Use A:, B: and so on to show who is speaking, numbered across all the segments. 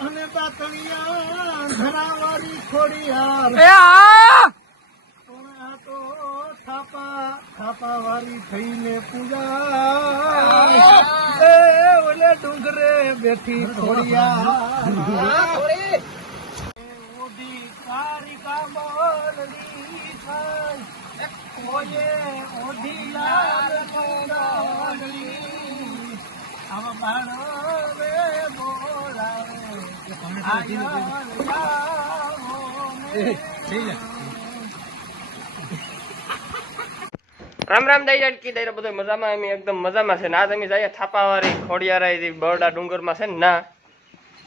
A: અને તાતણિયા ધરાવાળી ખોડિયાર થાપા વાળી થઈને પૂજા. એ ઓલે ડુંગરે બેઠી ખોડિયાર ઓઢી તારી કામલડી થાય ઓયે ઓઢી લાલ કંડાલડી આવા બોલાવે.
B: રામ રામ દઈ અટકી દઈ બધો મજામાં? અમે એકદમ મજામાં છે. ના તમે જઈએ થાપાવાળી ખોડિયારાઈ બરડા ડુંગરમાં છે ને ના.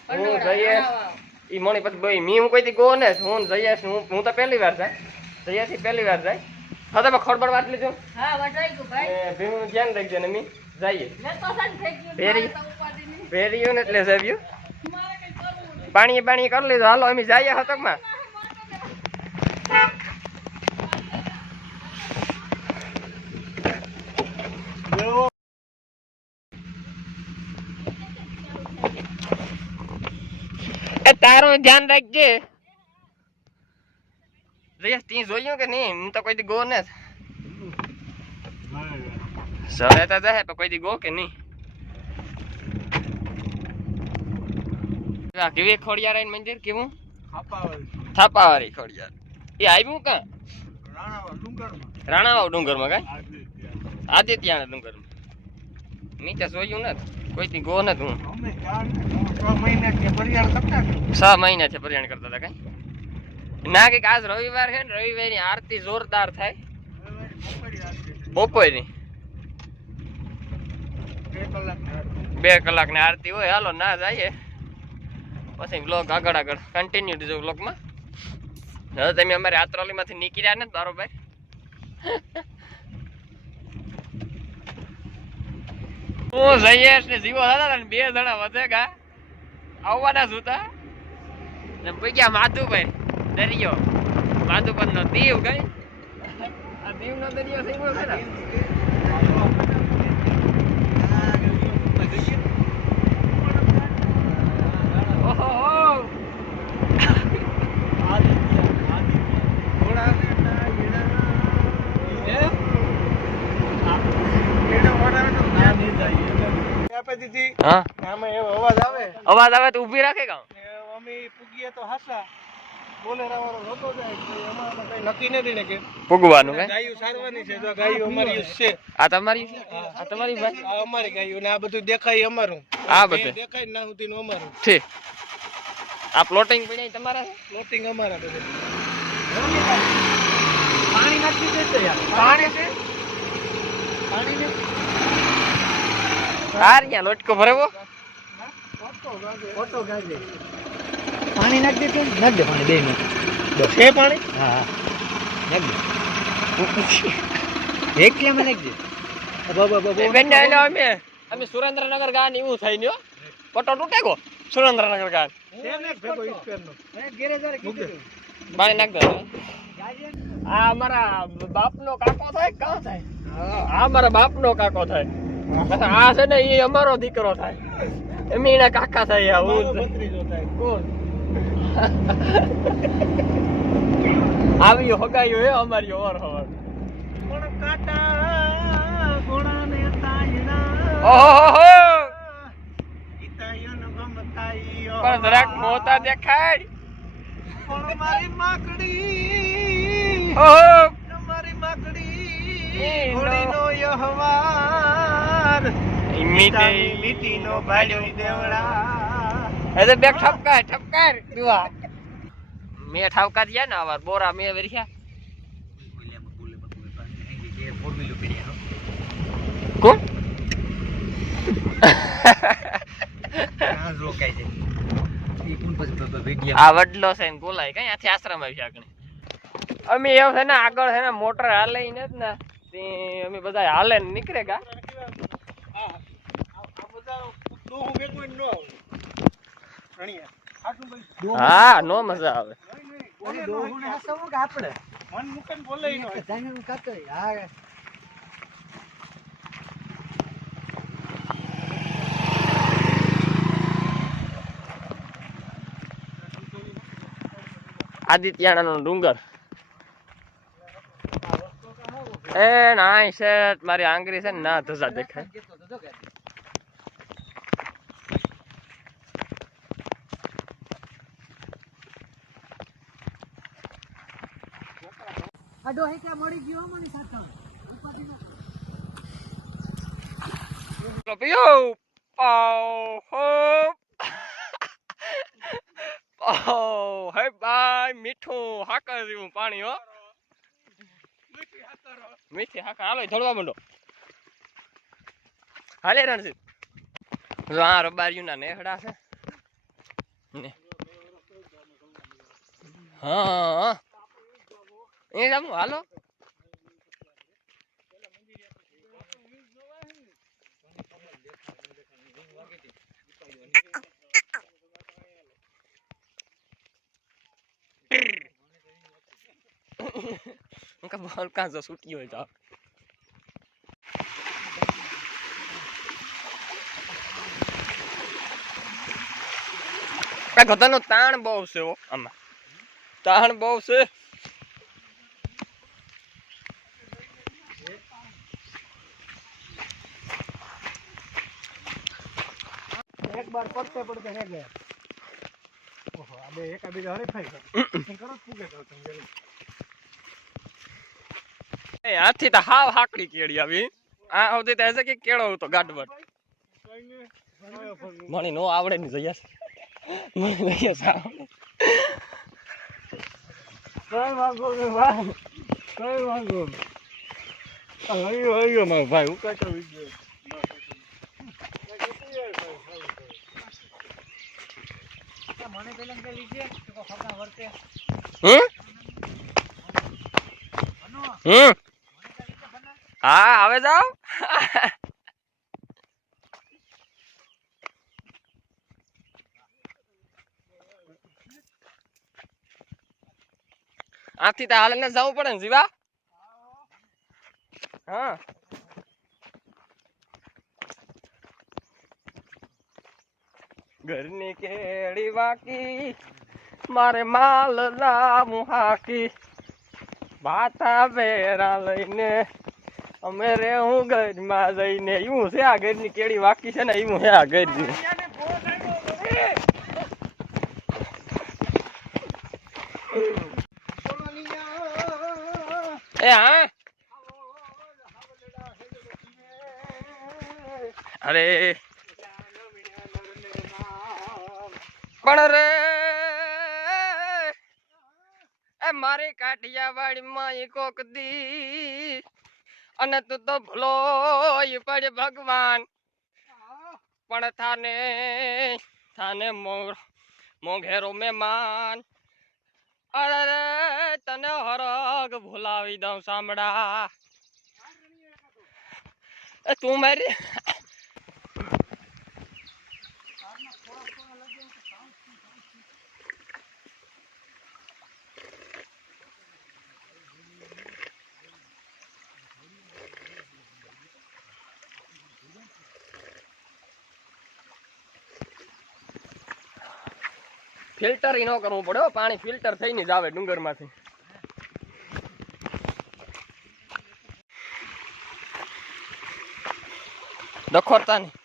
B: હું જઈએ. ઈ મણી પછી ભાઈ મી હું કોઈ ગો ને હું જઈએ હું હું તો પહેલી વાર જાય. જઈએ થી પહેલી વાર જાય. હા તમે ખડબડ વાત લીધો?
C: હા વટાઈ ગયું ભાઈ.
B: એ ભીનું ધ્યાન રાખજો ને મી. જઈએ. ફેરી. પહેર્યું ને એટલે સાહેબ. પાણી પાણી કરી લીધું. હાલો અમે જઈએ હતકમાં એ તારું ધ્યાન રાખજે. રયસ તી જોયું કે નહીં? હું તો કોઈ દી ગો ને. સરે તો જાય કોઈ દી ગો કે નહીં? કેવી ખોડિયાર આઈને મંદિર કેવું? થાપાવારી ખોડિયાર. એ આવ્યું કા? રાણાવાવ ડુંગરમાં કાંઈ? આદિત્યાના ડુંગરમાં. નીચે જોયું ને કોઈ દી ગો નથી હું. છ મહિના છે પરિયાણ કરતા હતા કઈ? ના કંઈક આજ રવિવાર છે ને રવિવારની આરતી જોરદાર થાય. બપોરની. બે કલાક કલાકની આરતી હોય હાલો ના જઈએ પછી બ્લોગ આગળ આગળ કન્ટિન્યુ દીધો બ્લોગમાં હવે તમે અમારે આત્રોલીમાંથી નીકળ્યા ને બરોબર હું જઈએ ને જીવો હતા બે જણા વધે કા આવવાના જ હતા. ને પૈયા માધુભાઈ દરિયો. માધુપર નો દીવ કઈ આ દીવ નો. દરિયો થઈ ગયો. હા?
A: આમાં એવો અવાજ આવે.
B: અવાજ આવે તો ઊભી રાખે કાં
A: કે અમે પૂગીએ તો હાસા.
B: પૂગવાનું
A: છે અમારી છે.
B: આ તમારી આ તમારી ભાઈ?
A: અમારી ગાયો ને આ બધું દેખાય અમારું.
B: આ બધું?
A: દેખાય ના સુધીનું અમારું.
B: ઠીક આ પ્લોટિંગ પડે તમારા
A: પ્લોટિંગ અમારા બધે. પાણી નાખી દેતો પાણી છે? પાણી છે?
B: હાર ક્યાં લોટકો ભરવો?
D: પાણી નાખી દીધું નાખ દે પાણી બે મિનિટ.
A: છે પાણી?
D: હા હા. નાખ દે. એક કેમ નાખ દે.
B: બેન ને અમે અમે સુરેન્દ્રનગર ગાન એવું થાય ને પટો તૂટે ગો સુરેન્દ્રનગર ગાન
A: ને
B: પાણી નાખ દો. આ અમારા બાપનો કાકો થાય કા થાય? આ અમારા બાપનો કાકો થાય. આ છે ને એ અમારો દીકરો થાય. એમ એના કાકા થાય હું કોણ આવી હગાયો હે અમારી ઓર હવર.
A: પણ કાટા ઘોડાને તાયના
B: ઓહો
A: ઇતાયન ગમતાઈયો
B: પણ જરાક મોતા દેખાડ
A: પણ મારી માકડી
B: ઓહો.
A: મારી માકડી ઘોડીનો યહવાર.
B: મીઠે
A: લીટીનો ભાડ્યો દેવડા
B: એ તો બે ઠપકાર ઠપકાર દુઆ મે ને આવાર બોરા મે વેરિયા કોણ? આ વડલો છે ને બોલાય કઈ આથી આશ્રમ આવી આગળ. અમે એવું છે ને આગળ છે ને મોટર હાલે ને જ ને અમે બધા હાલે ને નીકળે ગા
A: છોકરાને કેવા આ આ આ બધા ડોહું ભેગું ય ન આવે રણિયા હાચું ભાઈ
B: હા નો મજા આવે.
A: ન
D: આપણે?
A: મન મૂકીને બોલે ન
D: હા
B: નો ડુંગર. એ નાય છે મારી આંગળી છે ને ના ધજા દેખાય.
D: આ ડોહી ક્યાં મળી ગયો મને સાથે
B: pilló. Oh, hop. Oh, હે ભાઈ મીઠું હાકર જેવું પાણી હો. મીઠી હાકર. હાલો થોડવા માંડો. હાલે રણજીત જો આ રબારીયું ના નેહડા છે. હા. એ જામ હાલો Nunca vou arrancar as açúcar já. આ ગધાનો તાણ બહુ છે આમાં તાણ બહુ છે
A: બાર પડતે પડતે હે ગયા ઓહો આ બે એકાબીજા હરીફાઈ કરે. ફૂગે તો તમે
B: એ હાથી તો હાવ હાકડી કેડી આવી. આ આવતી તો એસે કે કેળો હતો ગાડવટ મણી નો આવડે ને જઈશ. મણી જઈશ આવડે
A: કઈ માંગો નહીં ભાઈ કઈ નહીં. અયો હૈયો મારો ભાઈ હું કઈ કરી ગયો
D: મને પેલા કે લીધે તો ખબર વર્તે
B: હા આવે જાઓ. આથી તો હાલ જવું પડે ને જીવા. હા. ઘરની કેળી વાકી મારે માલ લાવું હાકી. ભાતા ભેરા લઈને, અમે રે હું ઘરમાં જઈને એવું છે આ ઘરની કેળી વાકી છે ને, એવું છે આ ઘરની. એ હા? અરે પણ રે, એ મારી કાઠિયાવાડી માં કોક દી અને તું તો ભૂલો પડે ભગવાન. પણ થાને થાને મોઘેરો મહેમાન. અરે તને હરગ ભૂલાવી દઉં સાંભળા. તું મારી ફિલ્ટર ન કરવું પડે પાણી ફિલ્ટર થઈને જ આવે ડુંગરમાંથી. ડખોરતા નહીં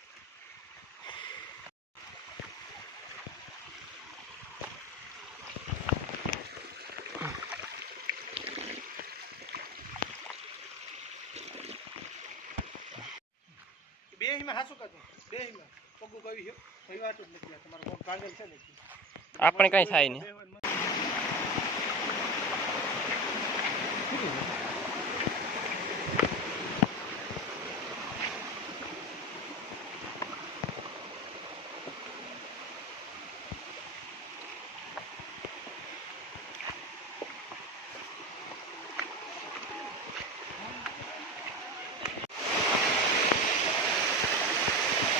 B: આપણે કઈ થાય નહીં.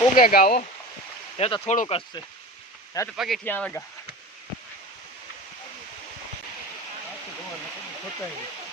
B: ઉગેગા ઓ એ તો થોડુંક જ છે. એ તો
A: પગીઠિયા આવે ગા. હે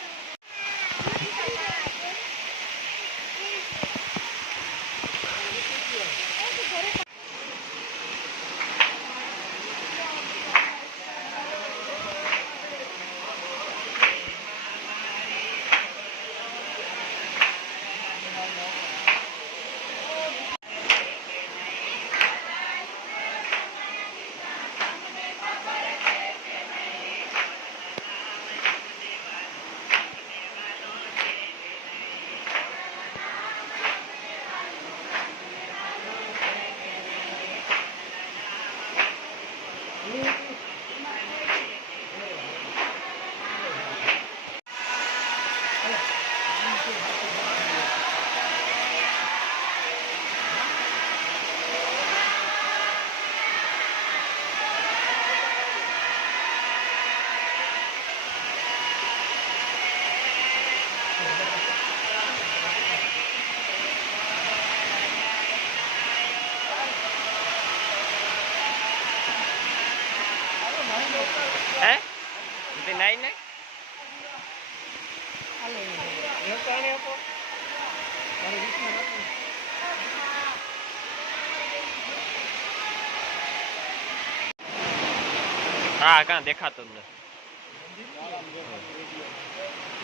B: હા કાં દેખાતો જ નથી.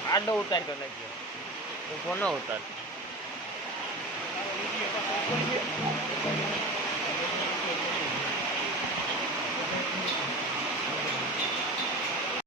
B: આડો ઉતાર તો નાખ્યો ઊભો ન ઉતાર